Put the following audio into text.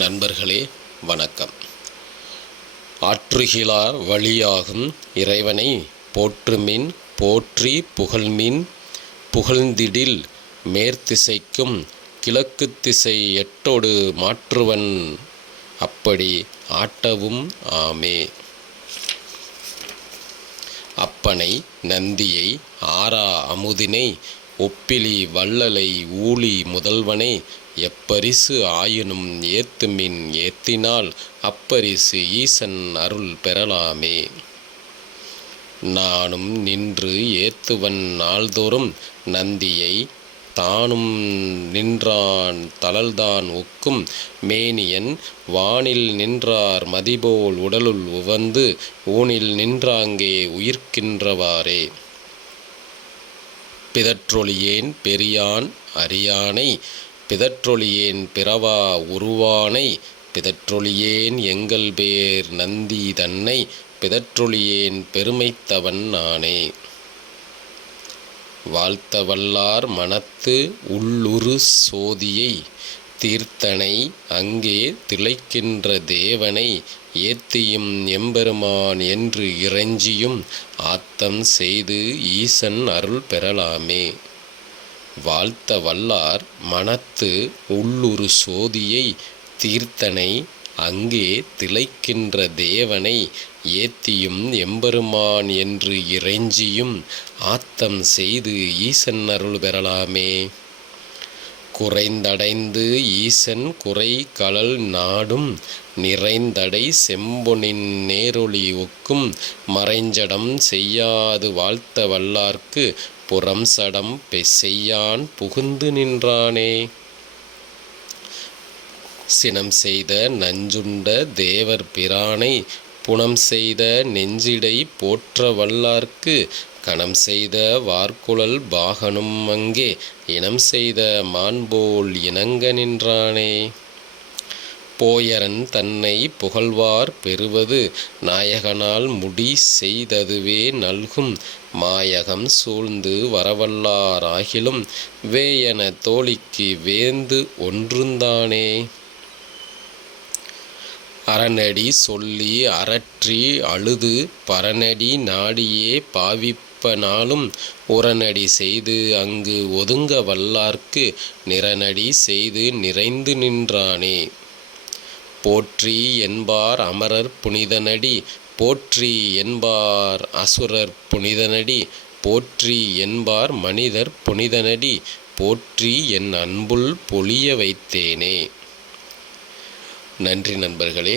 நண்பர்களே வணக்கம். ஆற்றுகிலார் வழியாகும் இறைவனை போற்றுமின் போற்றி புகழ்மின் புகழ்ந்திடில் மேற்திசைக்கும் கிழக்கு திசை எட்டொடு மாற்றுவன் அப்படி ஆட்டவும் ஆமே. அப்பனை நந்தியை ஆரா அமுதினை ஒப்பிலி வள்ளலை ஊழி முதல்வனை எப்பரிசு ஆயினும் ஏத்துமின் ஏத்தினால் அப்பரிசு ஈசன் அருள் பெறலாமே. நானும் நின்று ஏத்துவன் நாள்தோறும் நந்தியை தானும் நின்றான் தளல்தான் ஒக்கும் மேனியன் வானில் நின்றார் மதிபோல் உடலுள் உவந்து ஊனில் நின்றாங்கே உயிர்க்கின்றவாறே. பிதற்றொழியேன் பெரியான் அரியானை பிதற்றொழியேன் பிறவா உருவானை பிதற்றொழியேன் எங்கள் பேர் நந்தி தன்னை பிதற்றொழியேன் பெருமைத்தவன் நானே. வாழ்த்த வல்லார் மனத்து உள்ளுறு சோதியை தீர்த்தனை அங்கே திளைக்கின்ற தேவனை ஏத்தியும் எம்பெருமான் என்று இறைஞ்சியும் ஆத்தம் செய்து ஈசன் அருள் பெறலாமே. வாழ்த்த வல்லார் மனத்து உள்ளுறு சோதியை தீர்த்தனை அங்கே திளைக்கின்ற தேவனை ஏத்தியும் எம்பெருமான் என்று இறைஞ்சியும் ஆத்தம் செய்து ஈசன் அருள் பெறலாமே. குறைந்தடைந்து ஈசன் குறை கழல் நாடும் நிறைந்தடை செம்பொனின் நேரொளி ஒக்கும் மறைஞ்சடம் செய்யாது வாழ்த்த வல்லார்க்கு புறம் சடம் செய்யான் புகுந்து நின்றானே. சினம் செய்த நஞ்சுண்ட தேவர் பிரானை புனம் செய்த நெஞ்சிடை போற்ற வல்லார்க்கு கணம் செய்த வார்குழல் பாகனும் அங்கே இனம் செய்த மான்போல் இணங்க நின்றானே. போயரன் தன்னை புகழ்வார் பெறுவது நாயகனால் முடி செய்ததுவே நல்கும் மாயகம் சூழ்ந்து வரவல்லார் ஆகிலும் வேயன தோழிக்கு வேந்து ஒன்றுந்தானே. அறநடி சொல்லி அரற்றி அழுது பரநடி நாடியே பாவிப்பனாலும் உரநடி செய்து அங்கு ஒதுங்க வல்லார்க்கு நிறநடி செய்து நிறைந்து நின்றானே. போற்றி என்பார் அமரர் புனிதனடி போற்றி என்பார் அசுரர் புனிதனடி போற்றி என்பார் மனிதர் புனிதனடி போற்றி என் அன்புள் பொழிய வைத்தேனே. நன்றி நண்பர்களே.